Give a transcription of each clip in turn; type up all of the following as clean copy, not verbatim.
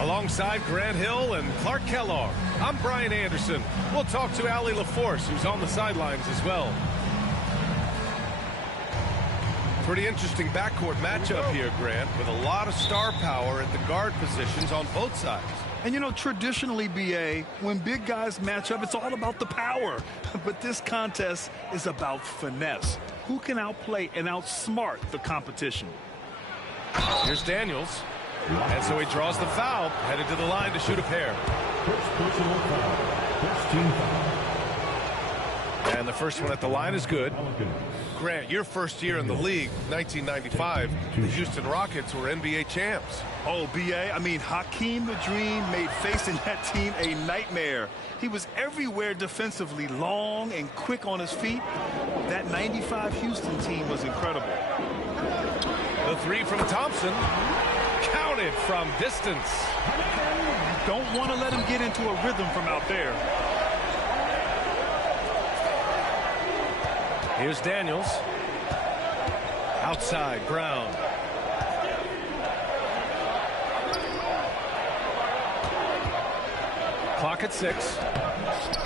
Alongside Grant Hill and Clark Kellogg, I'm Brian Anderson. We'll talk to Allie LaForce, who's on the sidelines as well. Pretty interesting backcourt matchup here, Grant, with a lot of star power at the guard positions on both sides. And, you know, traditionally, B.A., when big guys match up, it's all about the power. But this contest is about finesse. Who can outplay and outsmart the competition? Here's Daniels. And so he draws the foul, headed to the line to shoot a pair. First personal foul. First team foul. And the first one at the line is good. Grant, your first year in the league, 1995, the Houston Rockets were NBA champs. Oh, B.A., I mean, Hakeem the Dream made facing that team a nightmare. He was everywhere defensively, long and quick on his feet. That 95 Houston team was incredible. The three from Thompson. Counted from distance. Don't want to let him get into a rhythm from out there. Here's Daniels. Outside, Brown. Clock at 6.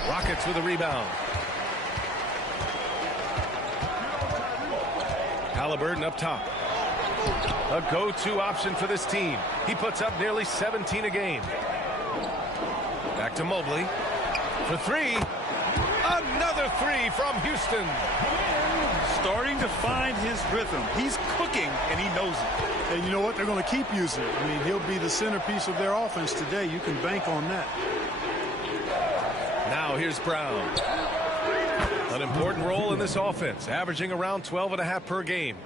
Rockets with a rebound. Halliburton up top. A go-to option for this team. He puts up nearly 17 a game. Back to Mobley. For three. Another three from Houston. Starting to find his rhythm. He's cooking, and he knows it. And you know what? They're going to keep using it. I mean, he'll be the centerpiece of their offense today. You can bank on that. Now here's Brown. An important role in this offense, averaging around 12.5 per game.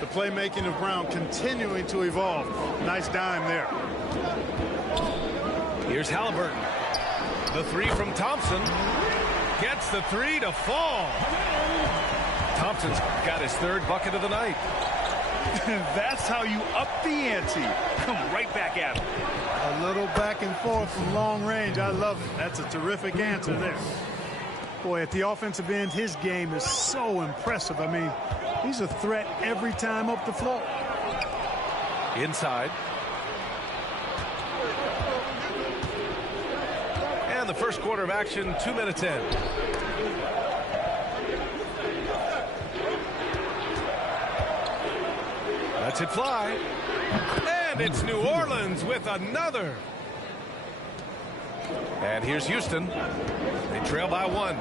The playmaking of Brown continuing to evolve. Nice dime there. Here's Halliburton. The three from Thompson. Gets the three to fall. Thompson's got his third bucket of the night. That's how you up the ante. Come right back at him. A little back and forth from long range. I love it. That's a terrific answer there. Boy, at the offensive end, his game is so impressive. I mean, he's a threat every time up the floor. Inside. And the first quarter of action, 2 minutes in. Lets it fly. And it's New Orleans with another. And here's Houston. They trail by 1.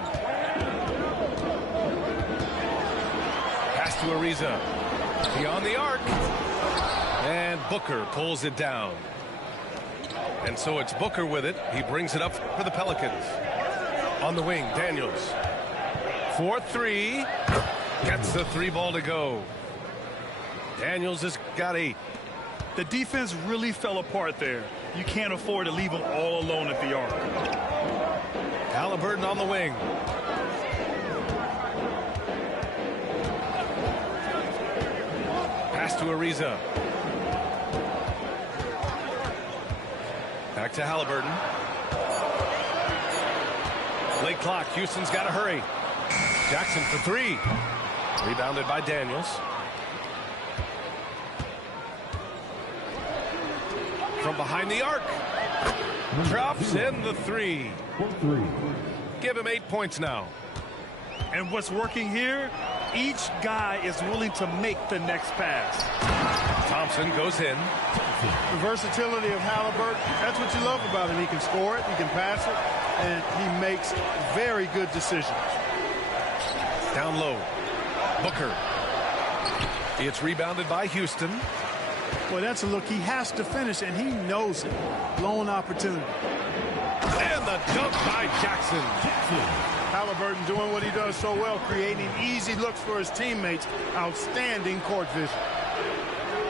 Pass to Ariza. Beyond the arc. And Booker pulls it down. And so it's Booker with it. He brings it up for the Pelicans. On the wing, Daniels. 4-3. Gets the 3 ball to go. Daniels has got 8. The defense really fell apart there. You can't afford to leave them all alone at the arc. Halliburton on the wing. Pass to Ariza. Back to Halliburton. Late clock. Houston's got to hurry. Jackson for 3. Rebounded by Daniels. From behind the arc. Drops in the 3. Give him 8 points now. And what's working here, each guy is willing to make the next pass. Thompson goes in. The versatility of Halliburton, that's what you love about him. He can score it, he can pass it, and he makes very good decisions. Down low. Booker. It's rebounded by Houston. Well, that's a look. He has to finish, and he knows it. Blown opportunity. And the dunk by Jackson. Halliburton doing what he does so well, creating easy looks for his teammates. Outstanding court vision.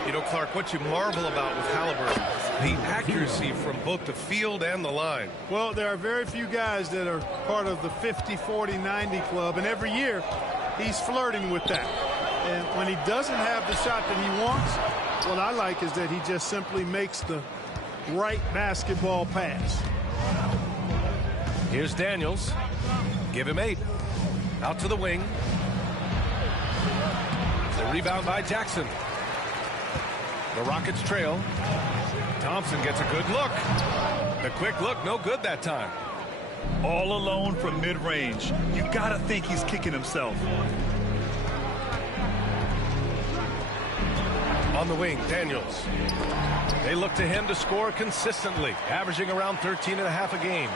You know, Clark, what you marvel about with Halliburton, the accuracy from both the field and the line. Well, there are very few guys that are part of the 50, 40, 90 club, and every year he's flirting with that. And when he doesn't have the shot that he wants, what I like is that he just simply makes the right basketball pass. Here's Daniels. Give him 8. Out to the wing. The rebound by Jackson. The Rockets trail. Thompson gets a good look. The quick look, no good that time. All alone from mid-range. You gotta think he's kicking himself. On the wing, Daniels. They look to him to score consistently, averaging around 13.5 a game.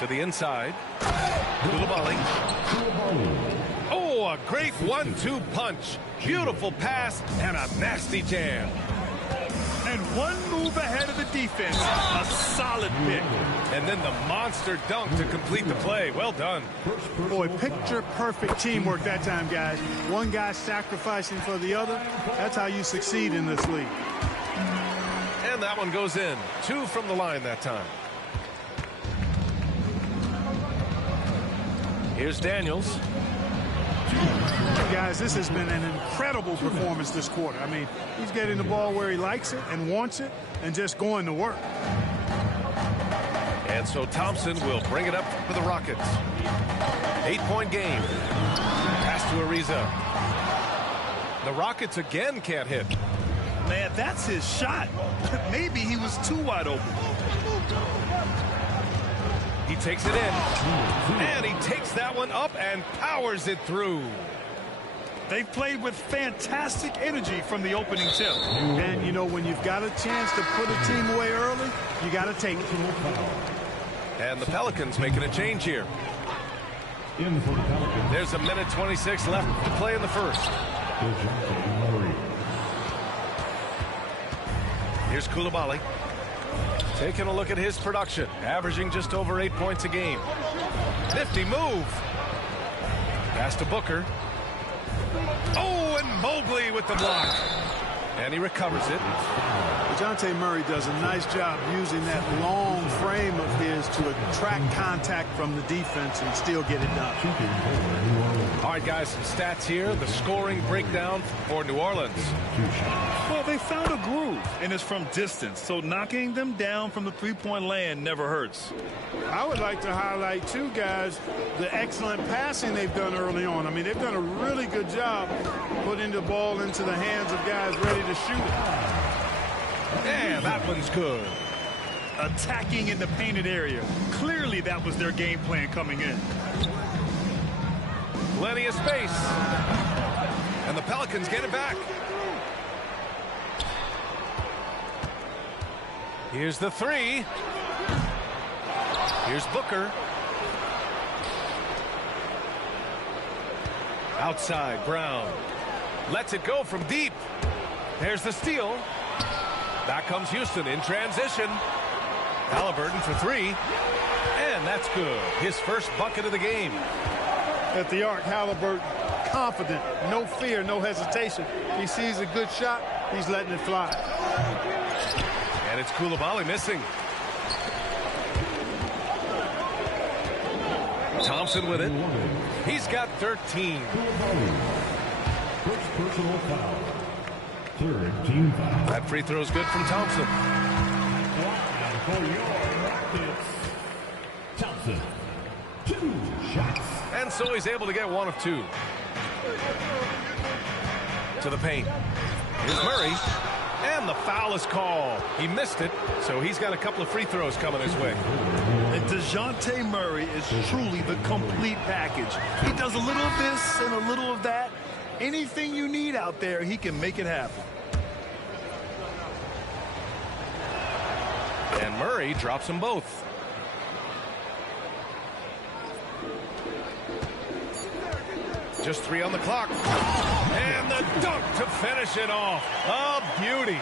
To the inside. Koulibaly. Oh, a great 1-2 punch. Beautiful pass and a nasty jam. And one move ahead of the defense. A solid pick. And then the monster dunk to complete the play. Well done. Boy, picture-perfect teamwork that time, guys. One guy sacrificing for the other. That's how you succeed in this league. And that one goes in. 2 from the line that time. Here's Daniels. Guys, this has been an incredible performance this quarter. I mean, he's getting the ball where he likes it and wants it and just going to work. And so Thompson will bring it up for the Rockets. 8-point game. Pass to Ariza. The Rockets again can't hit. Man, that's his shot. Maybe he was too wide open. He takes it in. And he takes that one up and powers it through. They've played with fantastic energy from the opening tip. And, you know, when you've got a chance to put a team away early, you got to take it. And the Pelicans making a change here. There's a minute 26 left to play in the first. Here's Koulibaly. Taking a look at his production, averaging just over 8 points a game. Nifty move. Pass to Booker. Oh, and Mobley with the block. And he recovers it. DeJounte Murray does a nice job using that long frame of his to attract contact from the defense and still get it done. All right, guys, some stats here. The scoring breakdown for New Orleans. Well, they found a groove, and it's from distance, so knocking them down from the three-point land never hurts. I would like to highlight, too, guys, the excellent passing they've done early on. I mean, they've done a really good job putting the ball into the hands of guys ready to shoot it. Yeah, that one's good. Attacking in the painted area. Clearly, that was their game plan coming in. Plenty of space. And the Pelicans get it back. Here's the three. Here's Booker. Outside, Brown. Lets it go from deep. There's the steal. Back comes Houston in transition. Halliburton for three. And that's good. His first bucket of the game. At the arc, Halliburton confident, no fear, no hesitation. He sees a good shot, he's letting it fly. And it's Koulibaly missing. Thompson with it. He's got 13. First personal foul. Third team foul. That free throw is good from Thompson. And for your Rockets, Thompson. 2 shots. And so he's able to get one of two. To the paint. Here's Murray. And the foul is called. He missed it, so he's got a couple of free throws coming his way. And DeJounte Murray is truly the complete package. He does a little of this and a little of that. Anything you need out there, he can make it happen. And Murray drops them both. Just 3 on the clock. And the dunk to finish it off. A beauty.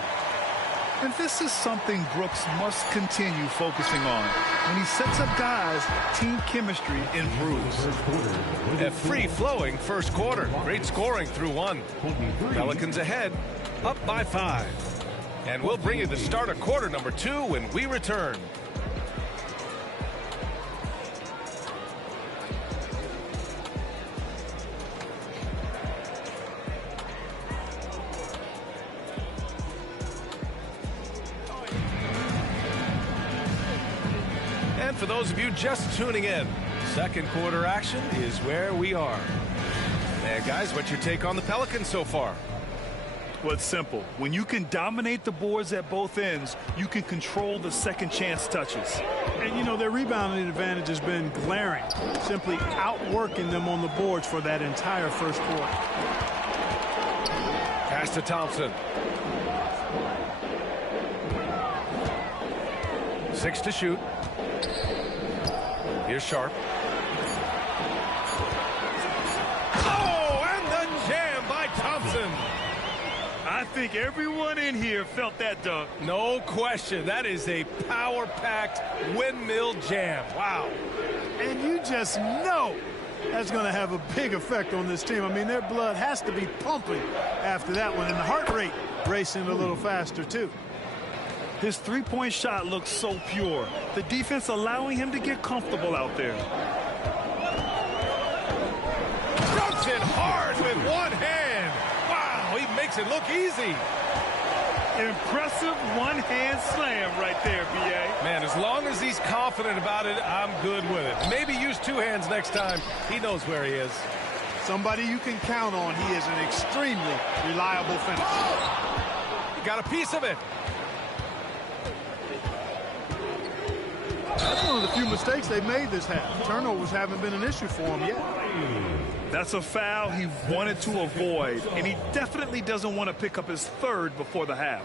And this is something Brooks must continue focusing on. When he sets up guys, team chemistry improves. A free-flowing first quarter. Great scoring through 1. Pelicans ahead, up by 5. And we'll bring you the start of quarter number 2 when we return. For those of you just tuning in, second quarter action is where we are. And guys, what's your take on the Pelicans so far? Well, it's simple. When you can dominate the boards at both ends, you can control the second chance touches. And, you know, their rebounding advantage has been glaring, simply outworking them on the boards for that entire first quarter. Pass to Thompson. 6 to shoot. Here's Sharp. Oh, and the jam by Thompson. I think everyone in here felt that dunk. No question. That is a power-packed windmill jam. Wow. And you just know that's going to have a big effect on this team. I mean, their blood has to be pumping after that one, and the heart rate racing a little faster, too. His three-point shot looks so pure. The defense allowing him to get comfortable out there. Dunks it hard with one hand. Wow, he makes it look easy. Impressive one-hand slam right there, B.A. Man, as long as he's confident about it, I'm good with it. Maybe use 2 hands next time. He knows where he is. Somebody you can count on. He is an extremely reliable finisher. He got a piece of it. That's one of the few mistakes they've made this half. Turnovers haven't been an issue for him yet. That's a foul he wanted to avoid, and he definitely doesn't want to pick up his third before the half.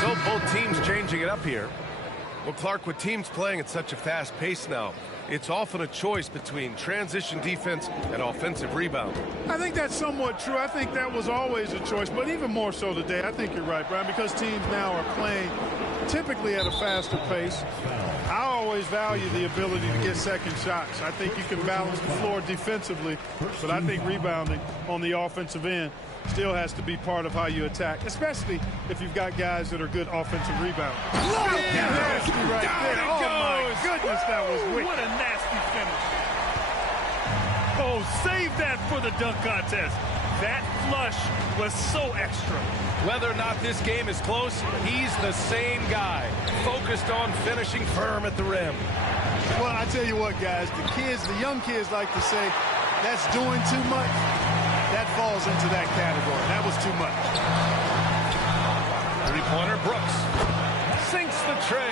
So both teams changing it up here. Well, Clark, with teams playing at such a fast pace now, it's often a choice between transition defense and offensive rebound. I think that's somewhat true. I think that was always a choice, but even more so today. I think you're right, Brian, because teams now are playing typically at a faster pace. I always value the ability to get second shots. I think you can balance the floor defensively, but I think rebounding on the offensive end still has to be part of how you attack, especially if you've got guys that are good offensive rebounders. Nasty right there. Oh, my goodness, that was wicked. What a nasty finish. Oh, save that for the dunk contest. That flush was so extra. Whether or not this game is close, he's the same guy, focused on finishing firm at the rim. Well, I tell you what, guys, the young kids like to say, that's doing too much. That falls into that category. That was too much. Three-pointer, Brooks. Sinks the tray.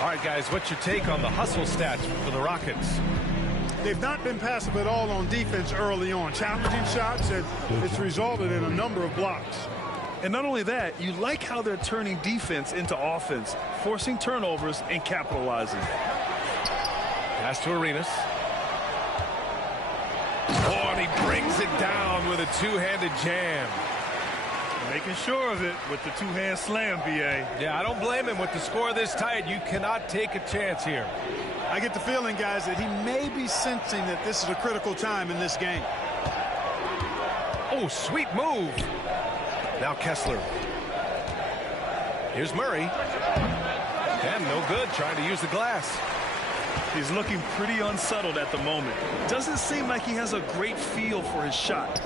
All right, guys, what's your take on the hustle stats for the Rockets? They've not been passive at all on defense early on. Challenging shots, and it's resulted in a number of blocks. And not only that, you like how they're turning defense into offense, forcing turnovers and capitalizing. Pass to Arenas. Oh, and he brings it down with a two-handed jam. Making sure of it with the two-hand slam, B.A. Yeah, I don't blame him. With the score this tight, you cannot take a chance here. I get the feeling, guys, that he may be sensing that this is a critical time in this game. Oh, sweet move. Now Kessler. Here's Murray. And no good, trying to use the glass. He's looking pretty unsettled at the moment. Doesn't seem like he has a great feel for his shot.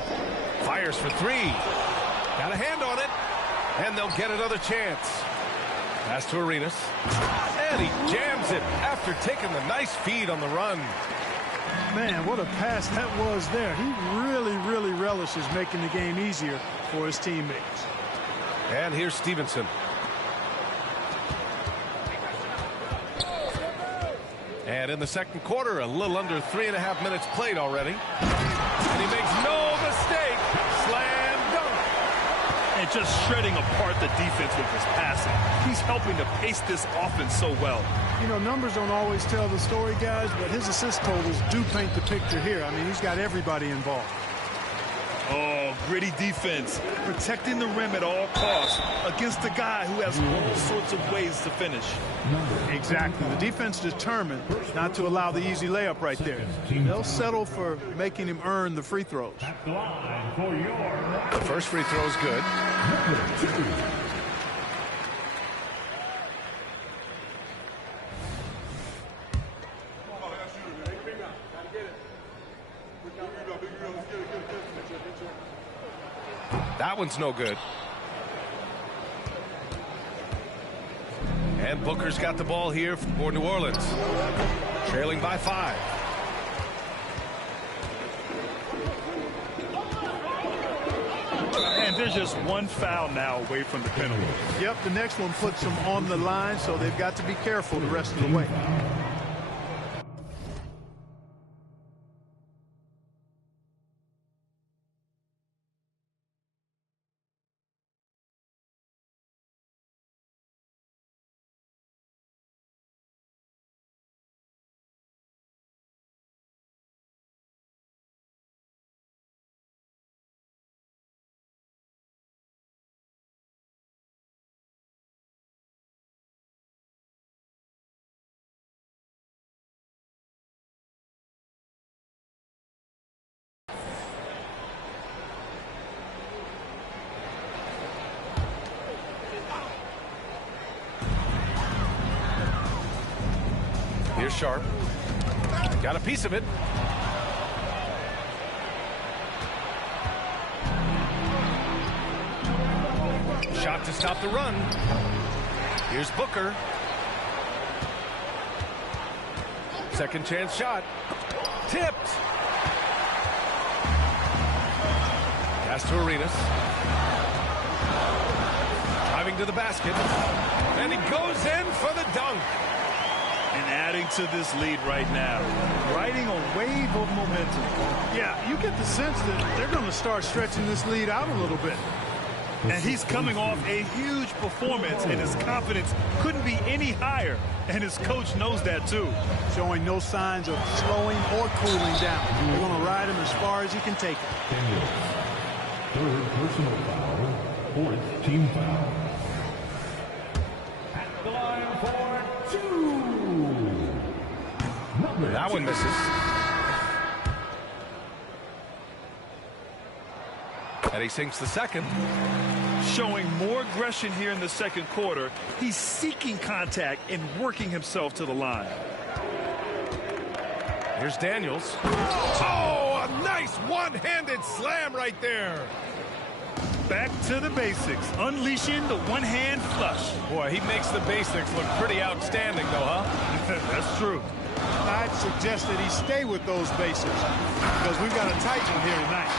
Fires for three. Got a hand on it. And they'll get another chance. Pass to Arenas. And he jams it after taking the nice feed on the run. Man, what a pass that was there. He really, really relishes making the game easier for his teammates. And here's Stevenson. And in the second quarter, a little under 3.5 minutes played already. And he makes no mistake. Slam dunk. And just shredding apart the defense with his passing. He's helping to pace this offense so well. You know, numbers don't always tell the story, guys, but his assist totals do paint the picture here. I mean, he's got everybody involved. Oh, gritty defense. Protecting the rim at all costs against a guy who has all sorts of ways to finish. Exactly. The defense determined not to allow the easy layup right there. They'll settle for making him earn the free throws. The first free throw is good. That one's no good. And Booker's got the ball here for New Orleans. Trailing by 5. They're just one foul now away from the penalty. Yep, the next one puts them on the line, so they've got to be careful the rest of the way. Here's Sharp. Got a piece of it. Shot to stop the run. Here's Booker. Second chance shot. Tipped. Pass to Arenas. Driving to the basket. And he goes in for the dunk. And adding to this lead right now. Riding a wave of momentum. Yeah, you get the sense that they're going to start stretching this lead out a little bit. And he's coming off a huge performance, and his confidence couldn't be any higher. And his coach knows that, too. Showing no signs of slowing or cooling down. They're going to ride him as far as he can take it. Daniels. Third personal foul. Fourth team foul. At the line for two. That one misses. And he sinks the second. Showing more aggression here in the second quarter. He's seeking contact and working himself to the line. Here's Daniels. Oh, a nice one-handed slam right there. Back to the basics, unleashing the one-hand flush. Boy, he makes the basics look pretty outstanding, though, huh? That's true. I'd suggest that he stay with those basics because we've got a tight one here tonight.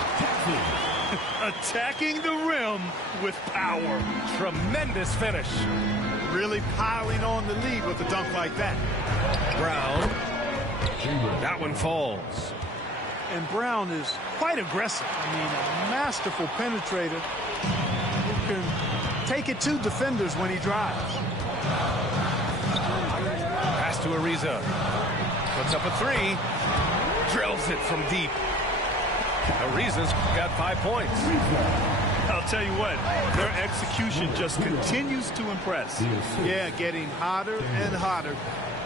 Attacking the rim with power. Tremendous finish. Really piling on the lead with a dunk like that. Brown. That one falls. And Brown is quite aggressive. I mean, a masterful penetrator who can take it to defenders when he drives. Pass to Ariza. Puts up a three. Drills it from deep. Ariza's got 5 points. I'll tell you what, their execution just continues to impress. Yeah, getting hotter and hotter.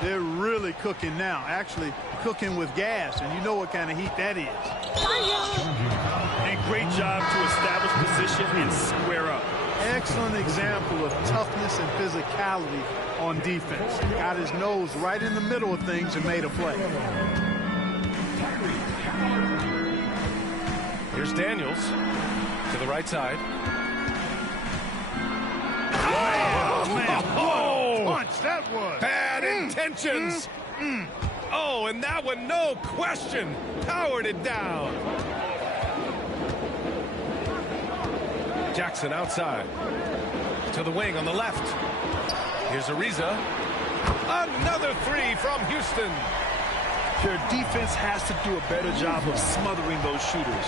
They're really cooking now. Actually, cooking with gas, and you know what kind of heat that is. And great job to establish position and square up. Excellent example of toughness and physicality on defense. Got his nose right in the middle of things and made a play. Here's Daniels to the right side. Oh, man. Oh, Punch, that was. bad intentions. Oh, and that one, no question, powered it down. Jackson outside to the wing on the left. Here's Ariza. Another three from Houston. Their defense has to do a better job of smothering those shooters.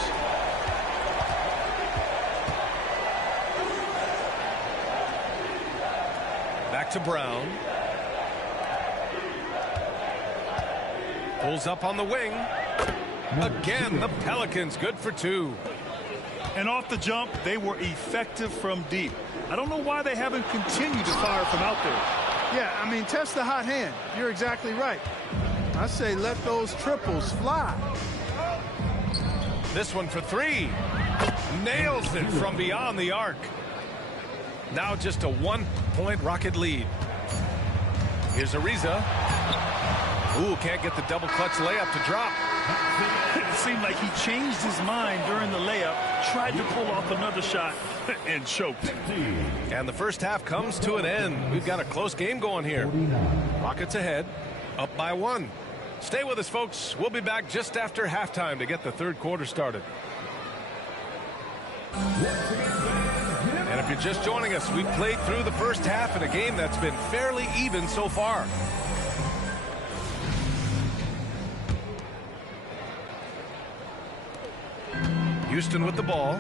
Back to Brown. Pulls up on the wing. Again, the Pelicans good for two. And off the jump, they were effective from deep. I don't know why they haven't continued to fire from out there. Yeah, I mean, test the hot hand. You're exactly right. I say let those triples fly. This one for three. Nails it from beyond the arc. Now just a 1-point Rocket lead. Here's Ariza. Ooh, can't get the double clutch layup to drop. It seemed like he changed his mind during the layup, tried to pull off another shot, and choked. And the first half comes to an end. We've got a close game going here. Rockets ahead, up by 1. Stay with us, folks. We'll be back just after halftime to get the third quarter started. And if you're just joining us, we've played through the first half in a game that's been fairly even so far. Houston with the ball.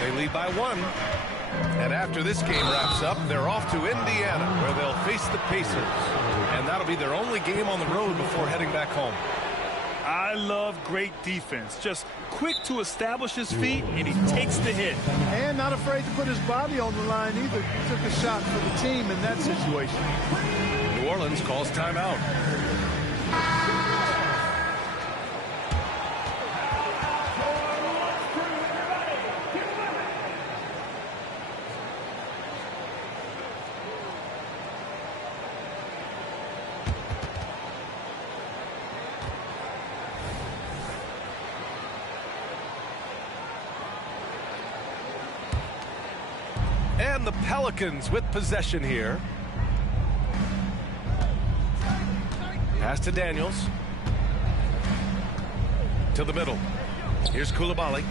They lead by 1. And after this game wraps up, they're off to Indiana, where they'll face the Pacers. And that'll be their only game on the road before heading back home. I love great defense. Just quick to establish his feet, and he takes the hit. And not afraid to put his body on the line either. He took a shot for the team in that situation. New Orleans calls timeout. And the Pelicans with possession here. Pass to Daniels. To the middle. Here's Coulibaly.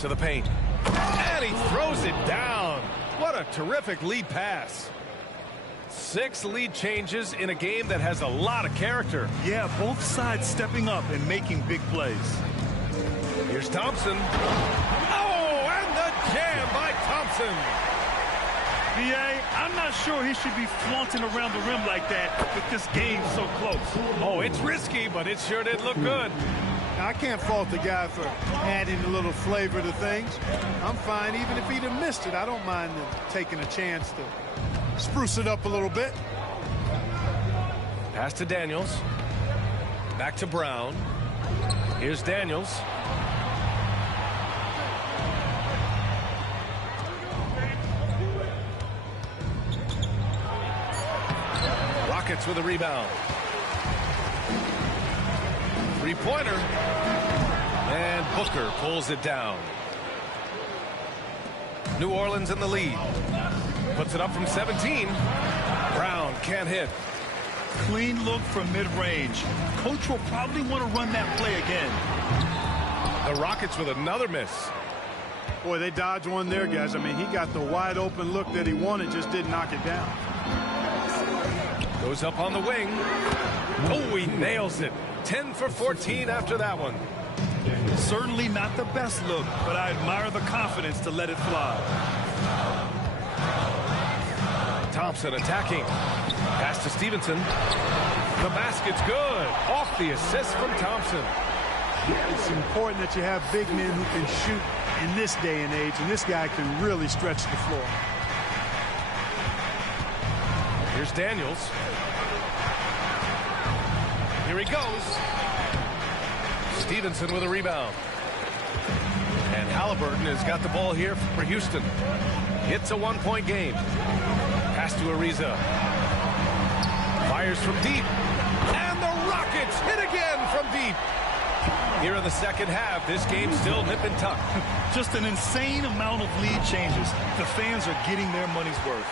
To the paint. And he throws it down. What a terrific lead pass. 6 lead changes in a game that has a lot of character. Yeah, both sides stepping up and making big plays. Here's Thompson. Oh, and the jam by Thompson. B.A., I'm not sure he should be flaunting around the rim like that with this game so close. Oh, it's risky, but it sure did look good. Now, I can't fault the guy for adding a little flavor to things. I'm fine even if he'd have missed it. I don't mind taking a chance to spruce it up a little bit. Pass to Daniels. Back to Brown. Here's Daniels. Rockets with a rebound. Three-pointer. And Booker pulls it down. New Orleans in the lead. Puts it up from 17. Brown can't hit. Clean look from mid-range. Coach will probably want to run that play again. The Rockets with another miss. Boy, they dodged one there, guys. I mean, he got the wide open look that he wanted, just didn't knock it down. Goes up on the wing. Oh, he nails it. 10 for 14 after that one. Certainly not the best look, but I admire the confidence to let it fly. Thompson attacking. Pass to Stevenson. The basket's good. Off the assist from Thompson. It's important that you have big men who can shoot in this day and age, and this guy can really stretch the floor. Here's Daniels. Here he goes. Stevenson with a rebound. And Halliburton has got the ball here for Houston. It's a one-point game. Pass to Ariza. Fires from deep. And the Rockets hit again from deep. Here in the second half, this game's still nip and tuck. Just an insane amount of lead changes. The fans are getting their money's worth.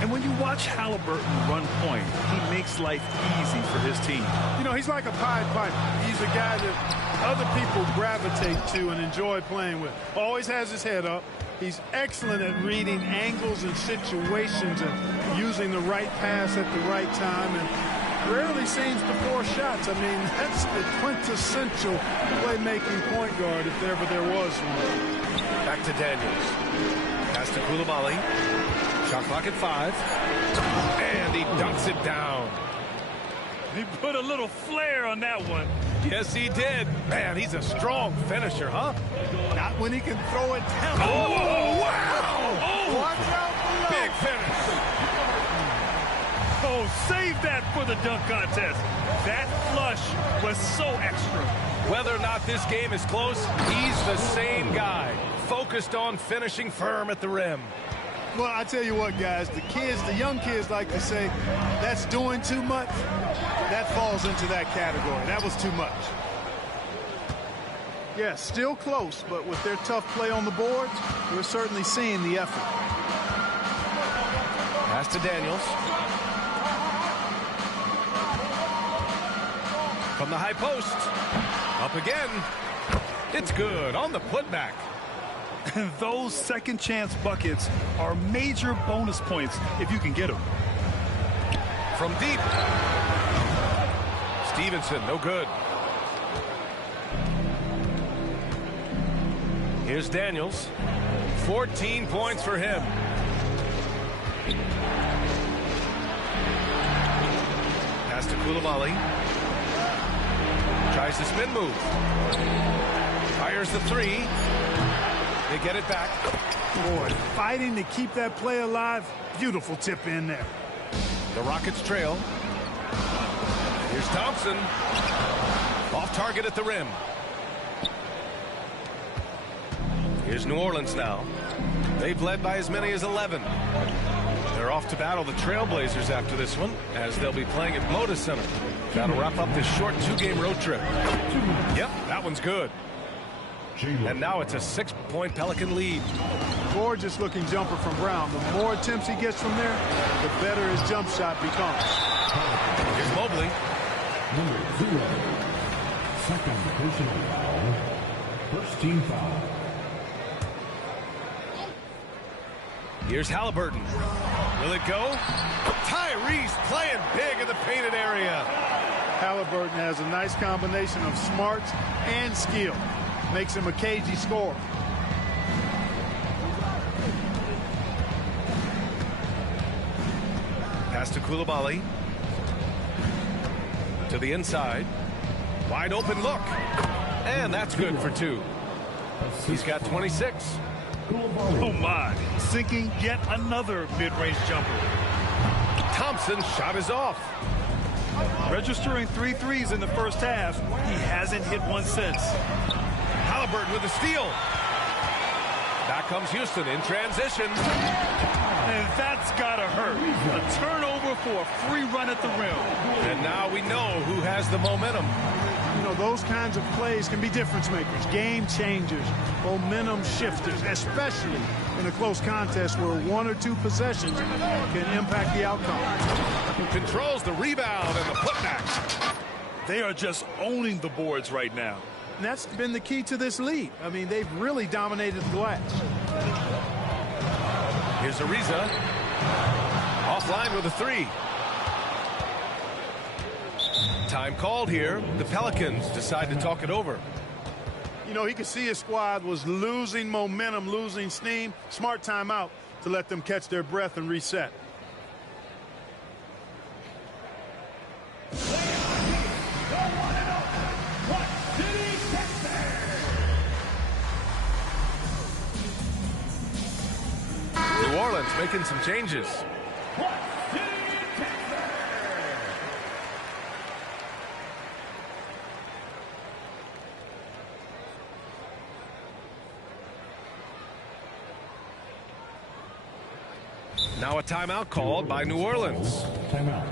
And when you watch Halliburton run point, he makes life easy for his team. You know, he's like a Pied Piper. He's a guy that other people gravitate to and enjoy playing with. Always has his head up. He's excellent at reading angles and situations and using the right pass at the right time, and rarely seems to force shots. I mean, that's the quintessential playmaking point guard if ever there was one. Back to Daniels. Pass to Coulibaly. Shot clock at 5. And he dunks it down. He put a little flair on that one. Yes, he did. Man, he's a strong finisher, huh? Not when he can throw it down. Oh, wow! Oh, watch out below. Big finish. Oh, save that for the dunk contest. That flush was so extra. Whether or not this game is close, he's the same guy, focused on finishing firm at the rim. Well, I tell you what, guys, the young kids like to say, that's doing too much. That falls into that category. That was too much. Yeah, still close, but with their tough play on the boards, we're certainly seeing the effort. Pass to Daniels. from the high post. Up again. It's good on the putback. Those second chance buckets are major bonus points if you can get them. From deep. Stevenson, no good. Here's Daniels. 14 points for him. Pass to Koulibaly. Tries the spin move. Fires the three. They get it back. Boy, fighting to keep that play alive. Beautiful tip in there. The Rockets trail. Here's Thompson. Off target at the rim. Here's New Orleans now. They've led by as many as 11. They're off to battle the Trailblazers after this one, as they'll be playing at Moda Center. That'll wrap up this short 2-game road trip. Yep, that one's good. And now it's a 6-point Pelican lead. Gorgeous looking jumper from Brown. The more attempts he gets from there, the better his jump shot becomes. Here's Mobley. Number 0. Second personal foul. First team foul. Here's Halliburton. Will it go? Tyrese playing big in the painted area. Halliburton has a nice combination of smarts and skill. Makes him a cagey scorer. Pass to Koulibaly. To the inside. Wide open look. And that's good for 2. He's got 26. Oh my, sinking yet another mid-range jumper. Thompson's shot is off. Registering 3 threes in the first half, he hasn't hit one since. Halliburton with a steal. Back comes Houston in transition. And that's gotta hurt. A turnover for a free run at the rim. And now we know who has the momentum. You know, those kinds of plays can be difference makers, game changers, momentum shifters, especially in a close contest where 1 or 2 possessions can impact the outcome. Controls the rebound and the putback. They are just owning the boards right now. And that's been the key to this lead. I mean, they've really dominated the glass. Here's Ariza. Offline with a 3. Time called here. The Pelicans decide to talk it over. You know, he could see his squad was losing momentum, losing steam. Smart timeout to let them catch their breath and reset. New Orleans making some changes. Now a timeout called by New Orleans. Timeout.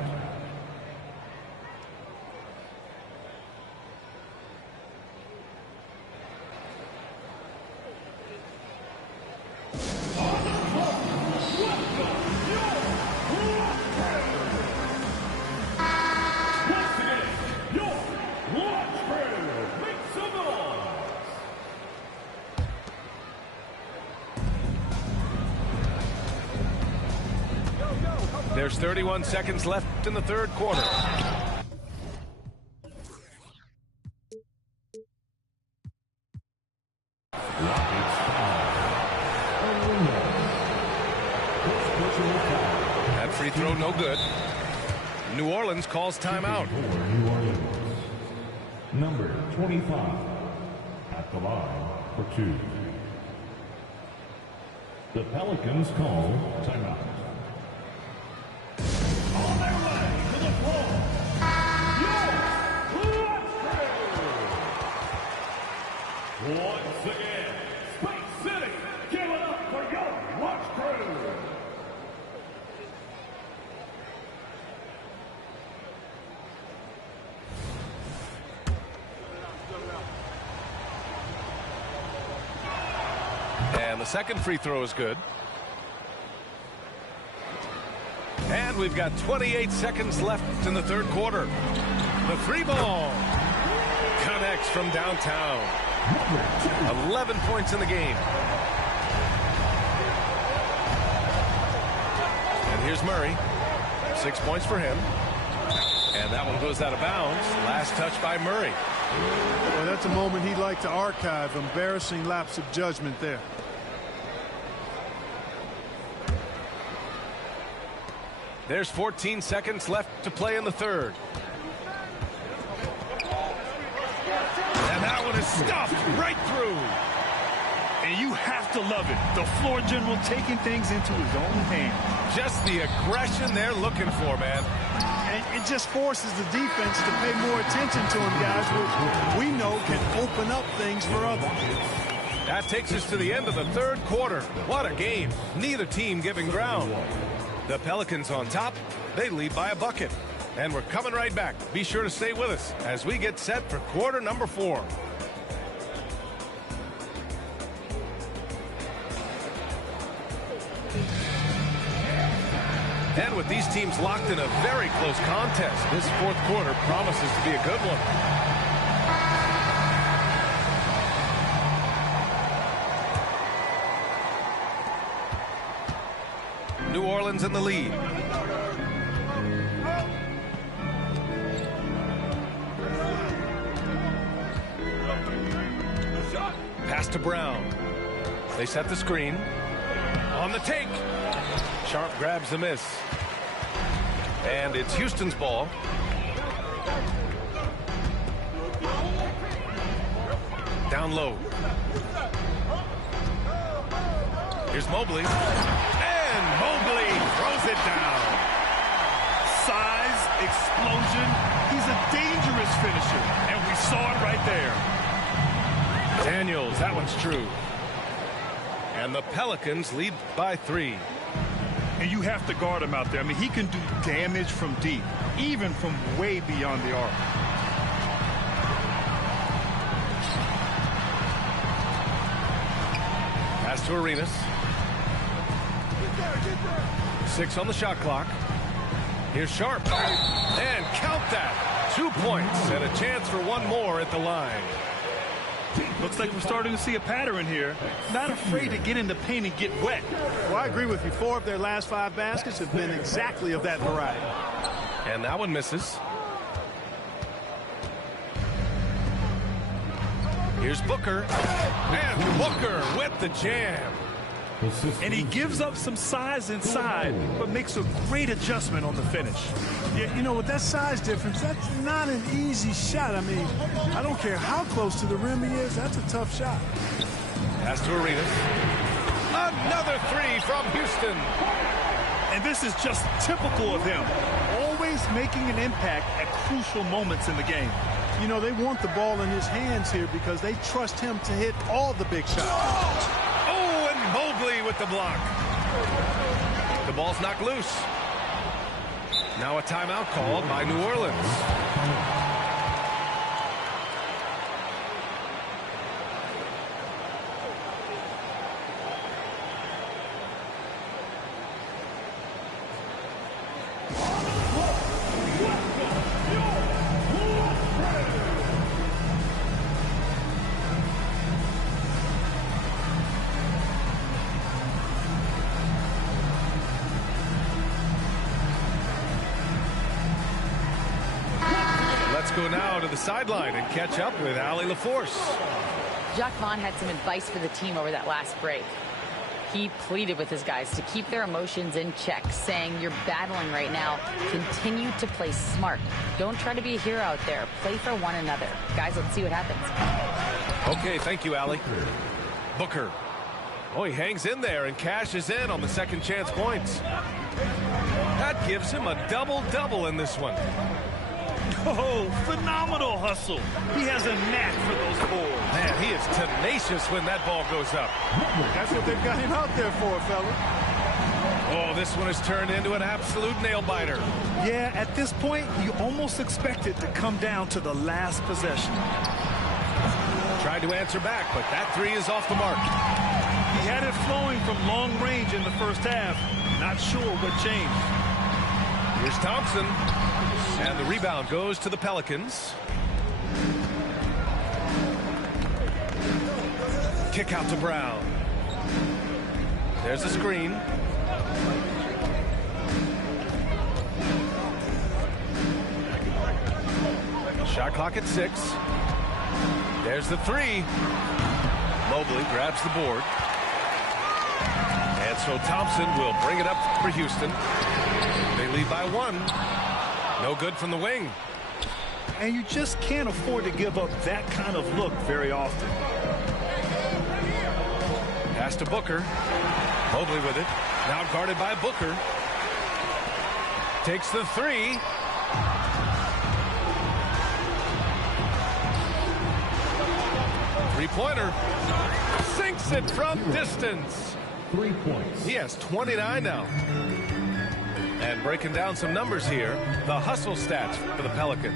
There's 31 seconds left in the third quarter. That free throw no good. New Orleans calls timeout. New Orleans. Number 25 at the line for 2. The Pelicans call timeout. On their way to the floor, your Watch Crew. Once again, Space City, give it up for your Watch Crew. And the second free throw is good. And we've got 28 seconds left in the third quarter. The 3 ball. connects from downtown. 11 points in the game. And here's Murray. 6 points for him. And that one goes out of bounds. Last touch by Murray. Well, that's a moment he'd like to archive. Embarrassing lapse of judgment there. There's 14 seconds left to play in the third. And that one is stuffed right through. And you have to love it. The floor general taking things into his own hands. Just the aggression they're looking for, man. And it just forces the defense to pay more attention to him, guys, which we know can open up things for others. That takes us to the end of the third quarter. What a game. Neither team giving ground. The Pelicans on top. They lead by a bucket. And we're coming right back. Be sure to stay with us as we get set for quarter number 4. And with these teams locked in a very close contest, this fourth quarter promises to be a good one. New Orleans in the lead. Pass to Brown. They set the screen. On the take. Sharp grabs the miss. And it's Houston's ball. Down low. Here's Mobley. And Mobley throws it down. Size, explosion. He's a dangerous finisher. And we saw it right there. Daniels, that one's true. And the Pelicans lead by 3. And you have to guard him out there. I mean, he can do damage from deep, even from way beyond the arc. Pass to Arenas. 6 on the shot clock. Here's Sharp. And count that. 2 points and a chance for one more at the line. Looks like we're starting to see a pattern here. Not afraid to get in the paint and get wet. Well, I agree with you. 4 of their last 5 baskets have been exactly of that variety. And that one misses. Here's Booker. And Booker with the jam. And he gives up some size inside, but makes a great adjustment on the finish. Yeah, you know, with that size difference, that's not an easy shot. I mean, I don't care how close to the rim he is. That's a tough shot. Pass to Arenas. Another 3 from Houston. And this is just typical of him. Always making an impact at crucial moments in the game. You know, they want the ball in his hands here because they trust him to hit all the big shots. Mobley with the block. The ball's knocked loose. Now a timeout called by New Orleans. Let's go now to the sideline and catch up with Allie LaForce. Jacque Vaughn had some advice for the team over that last break. He pleaded with his guys to keep their emotions in check, saying, you're battling right now. Continue to play smart. Don't try to be a hero out there. Play for one another. Guys, let's see what happens. Okay, thank you, Allie. Booker. Oh, he hangs in there and cashes in on the second chance points. That gives him a double-double in this one. Oh, phenomenal hustle. He has a knack for those balls. Man, he is tenacious when that ball goes up. That's what they've got him out there for, fella. Oh, this one has turned into an absolute nail-biter. Yeah, at this point, you almost expect it to come down to the last possession. Tried to answer back, but that 3 is off the mark. He had it flowing from long range in the first half. Not sure what changed. Here's Thompson. And the rebound goes to the Pelicans. Kick out to Brown. There's the screen. Shot clock at 6. There's the 3. Mobley grabs the board. And so Thompson will bring it up for Houston. They lead by 1. No good from the wing. And you just can't afford to give up that kind of look very often. Pass to Booker. Mobley with it. Now guarded by Booker. Takes the 3. Three-pointer. Sinks it from distance. 3 points. He has 29 now. And breaking down some numbers here, the hustle stats for the Pelicans.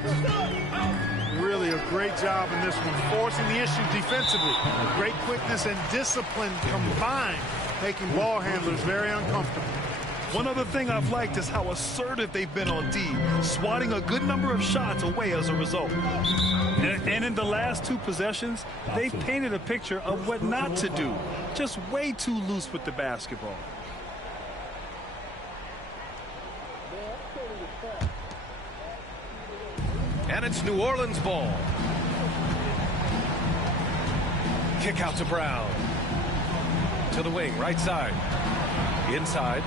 Really a great job in this one, forcing the issue defensively. Great quickness and discipline combined, making ball handlers very uncomfortable. One other thing I've liked is how assertive they've been on D, swatting a good number of shots away as a result. And in the last 2 possessions, they've painted a picture of what not to do. Just way too loose with the basketball. And it's New Orleans ball. Kick out to Brown. To the wing, right side. Inside.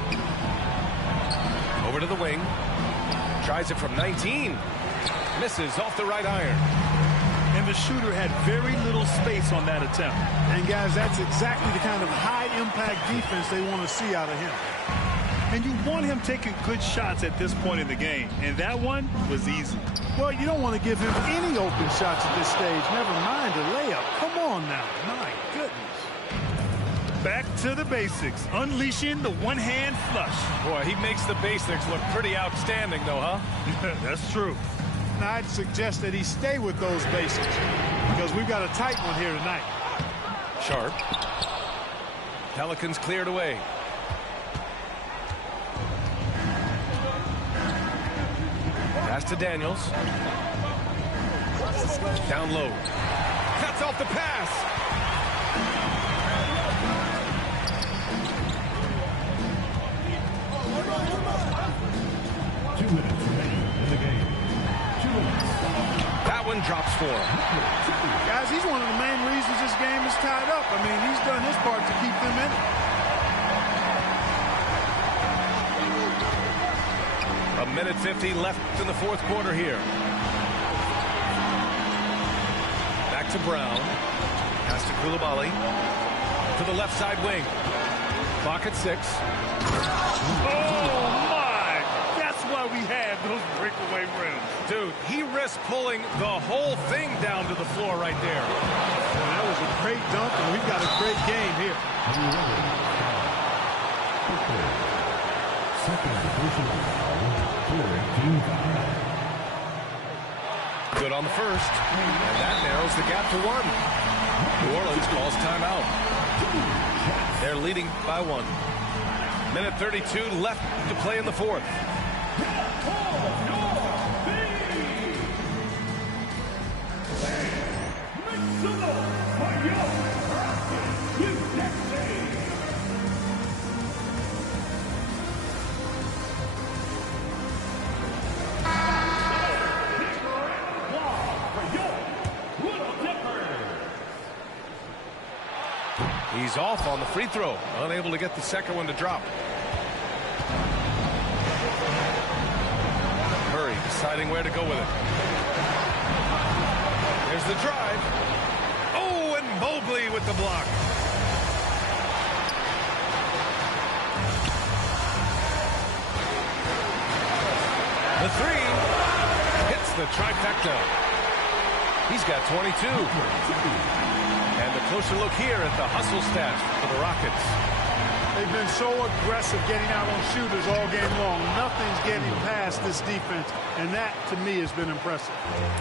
Over to the wing. Tries it from 19. Misses off the right iron. And the shooter had very little space on that attempt. And guys, that's exactly the kind of high-impact defense they want to see out of him. And you want him taking good shots at this point in the game. And that one was easy. Well, you don't want to give him any open shots at this stage. Never mind a layup. Come on now. My goodness. Back to the basics. Unleashing the one-hand flush. Boy, he makes the basics look pretty outstanding, though, huh? That's true. Now, I'd suggest that he stay with those basics because we've got a tight one here tonight. Sharp. Pelicans cleared away. Pass to Daniels. Down low. Cuts off the pass. That one drops for him. Guys, he's one of the main reasons this game is tied up. I mean, he's done his part to keep them in it. A minute 50 left in the 4th quarter here. Back to Brown. Pass to Coulibaly. To the left side wing. Clock at 6. Oh, my! That's why we have those breakaway rims. Dude, he risked pulling the whole thing down to the floor right there. Well, that was a great dunk, and we've got a great game here. Good on the first. And that narrows the gap to 1. New Orleans calls timeout. They're leading by 1. Minute 32 left to play in the 4th. He's off on the free throw, unable to get the second one to drop. Murray deciding where to go with it. There's the drive. Oh, and Mobley with the block. The 3 hits the trifecta. He's got 22. And a closer look here at the hustle stats for the Rockets. They've been so aggressive getting out on shooters all game long. Nothing's getting past this defense, and that, to me, has been impressive.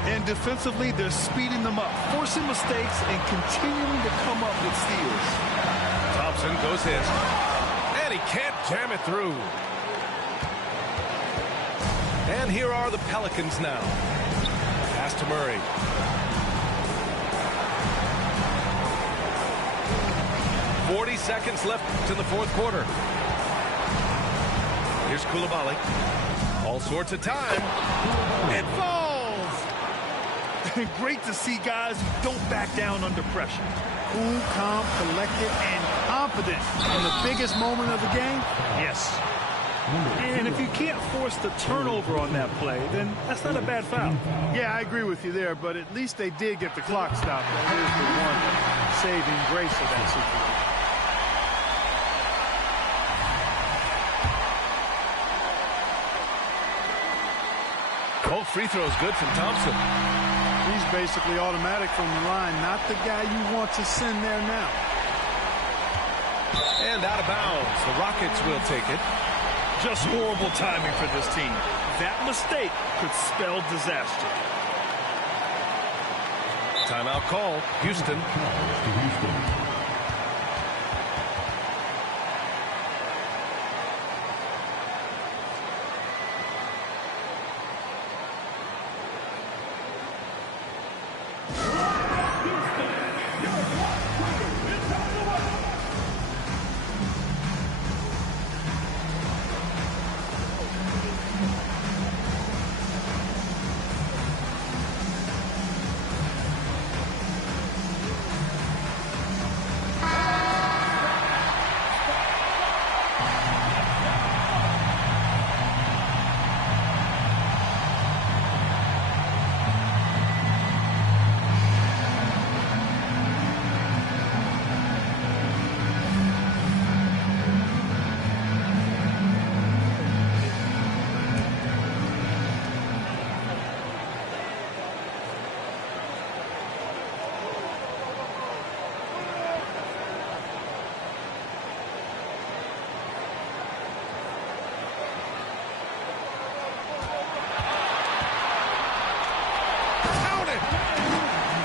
And defensively, they're speeding them up, forcing mistakes, and continuing to come up with steals. Thompson goes in, and he can't jam it through. And here are the Pelicans now. Pass to Murray. 40 seconds left in the fourth quarter. Here's Coulibaly. All sorts of time. It falls! Great to see guys who don't back down under pressure. Cool, calm, collected, and confident in the biggest moment of the game. Yes. And if you can't force the turnover on that play, then that's not a bad foul. Yeah, I agree with you there, but at least they did get the clock stopped. That is the one saving grace of that situation. Both free throws good from Thompson. He's basically automatic from the line, not the guy you want to send there now. And out of bounds. The Rockets will take it. Just horrible timing for this team. That mistake could spell disaster. Timeout call. Houston.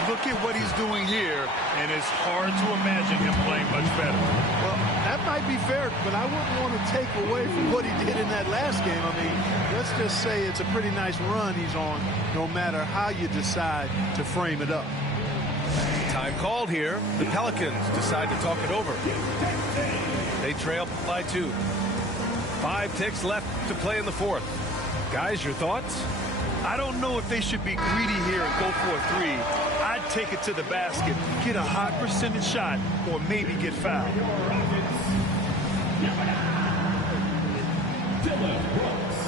Look at what he's doing here, and it's hard to imagine him playing much better. Well, that might be fair, but I wouldn't want to take away from what he did in that last game. I mean, let's just say it's a pretty nice run he's on, no matter how you decide to frame it up. Time called here. The Pelicans decide to talk it over. They trail by 2. 5 ticks left to play in the fourth. Guys, your thoughts? I don't know if they should be greedy here and go for a 3. I'd take it to the basket, get a high percentage shot, or maybe get fouled. Dillon Brooks.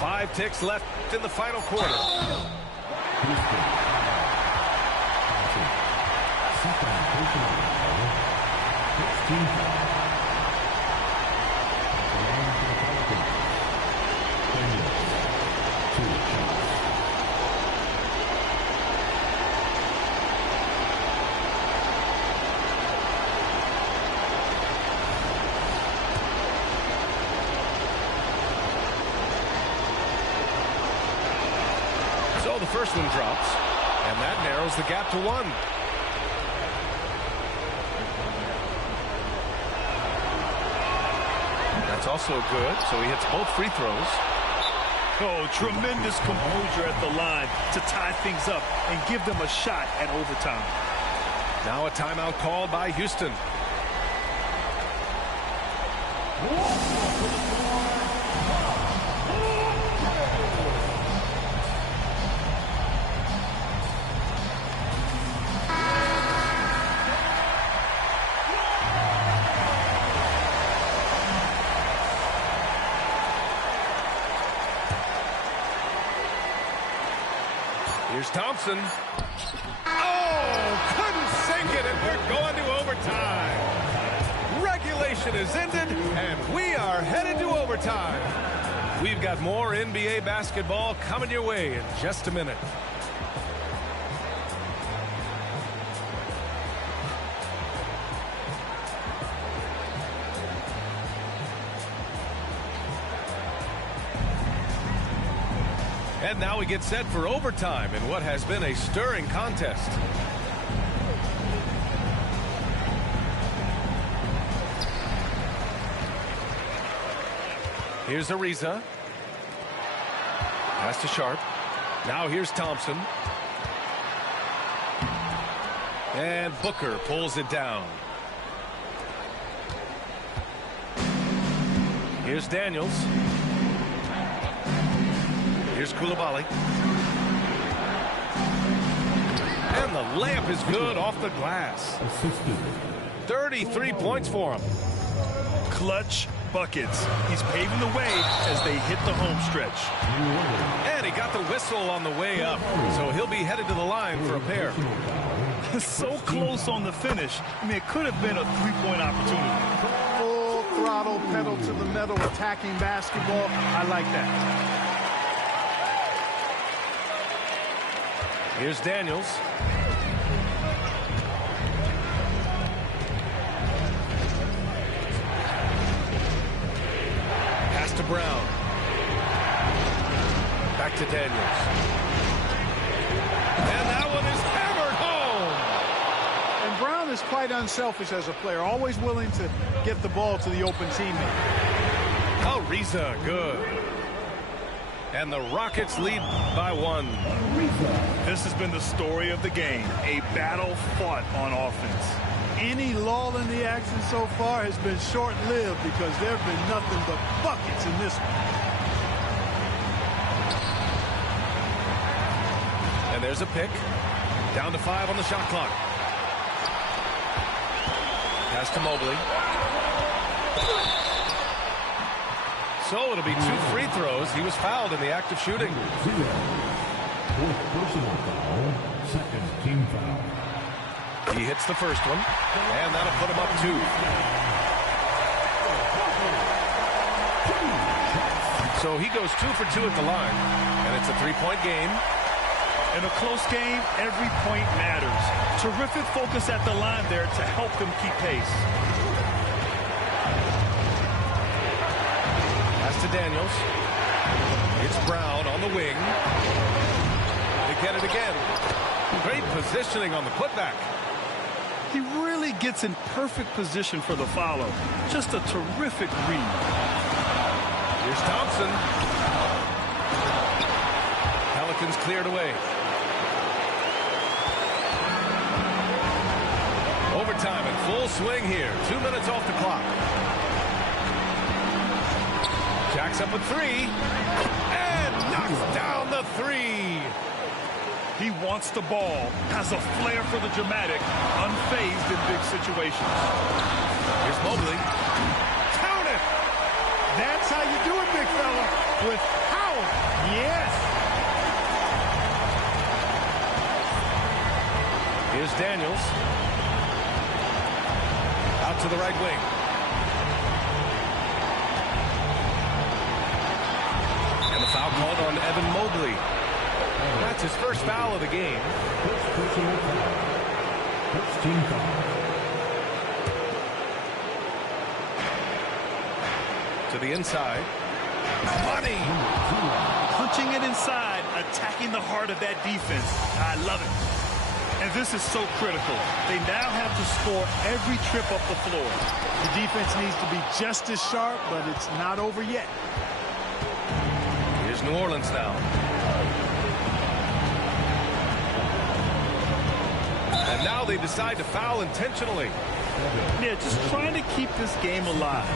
5 ticks left in the final quarter. So the first one drops, and that narrows the gap to 1. That's also good, so he hits both free throws. Oh, tremendous composure at the line to tie things up and give them a shot at overtime. Now a timeout called by Houston. Here's Thompson. Oh, couldn't sink it, and we're going to overtime. Regulation is ended, and we are headed to overtime. We've got more NBA basketball coming your way in just a minute. And now we get set for overtime in what has been a stirring contest. Here's Ariza. Pass to Sharp. Now here's Thompson. And Booker pulls it down. Here's Daniels. Here's Coulibaly. And the layup is good off the glass. 33 points for him. Clutch buckets. He's paving the way as they hit the home stretch. And he got the whistle on the way up, so he'll be headed to the line for a pair. So close on the finish. I mean, it could have been a three-point opportunity. Full throttle, pedal to the metal, attacking basketball. I like that. Here's Daniels. Pass to Brown. Back to Daniels. And that one is hammered home. And Brown is quite unselfish as a player, always willing to get the ball to the open teammate. Oh, Ariza, good. And the Rockets lead by 1. This has been the story of the game, a battle fought on offense. Any lull in the action so far has been short-lived because there have been nothing but buckets in this one. And there's a pick. Down to 5 on the shot clock. Pass to Mobley. So it'll be 2 free throws. He was fouled in the act of shooting. Fourth personal foul, second team foul. He hits the first one, and that'll put him up 2. So he goes 2 for 2 at the line, and it's a 3-point game. In a close game, every point matters. Terrific focus at the line there to help them keep pace. Pass to Daniels. It's Brown on the wing. They get it again. Great positioning on the putback. He really gets in perfect position for the follow. Just a terrific read. Here's Thompson. Pelicans cleared away. Overtime in full swing here. 2 minutes off the clock. Jacks up with 3. And knocks down the 3. He wants the ball, has a flair for the dramatic, unfazed in big situations. Here's Mobley. Count it! That's how you do it, big fella, with power. Yes. Here's Daniels. Out to the right wing. And the foul called on Evan Mobley. That's his first foul of the game. First personal foul. First team foul. To the inside. Money! Punching it inside, attacking the heart of that defense. I love it. And this is so critical. They now have to score every trip up the floor. The defense needs to be just as sharp, but it's not over yet. Here's New Orleans now. And now they decide to foul intentionally. Yeah, just trying to keep this game alive.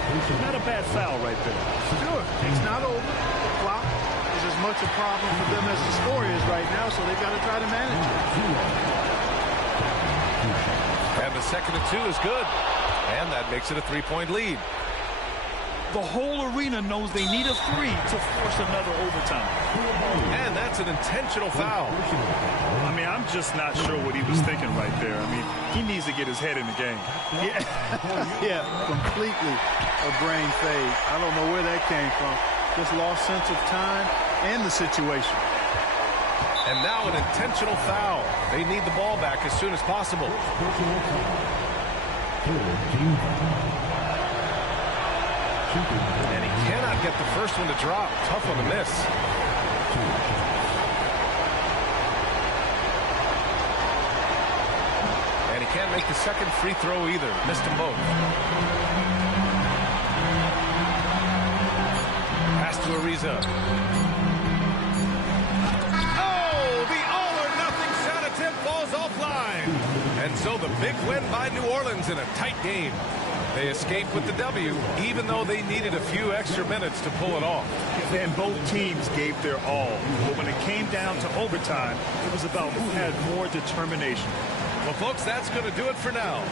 Not a bad foul right there. Sure, it's not over. The clock is as much a problem for them as the score is right now, so they've got to try to manage it. And the second and 2 is good. And that makes it a 3-point lead. The whole arena knows they need a 3 to force another overtime. And that's an intentional foul. I mean, I'm just not sure what he was thinking right there. I mean, he needs to get his head in the game. Yeah, yeah, completely a brain fade. I don't know where that came from. Just lost sense of time and the situation. And now an intentional foul. They need the ball back as soon as possible. And he cannot get the first one to drop. Tough one to miss. And he can't make the second free throw either. Missed them both. Pass to Ariza. Oh, the all-or-nothing shot attempt falls offline. And so the big win by New Orleans in a tight game. They escaped with the W, even though they needed a few extra minutes to pull it off. And both teams gave their all. But when it came down to overtime, it was about who had more determination. Well, folks, that's going to do it for now.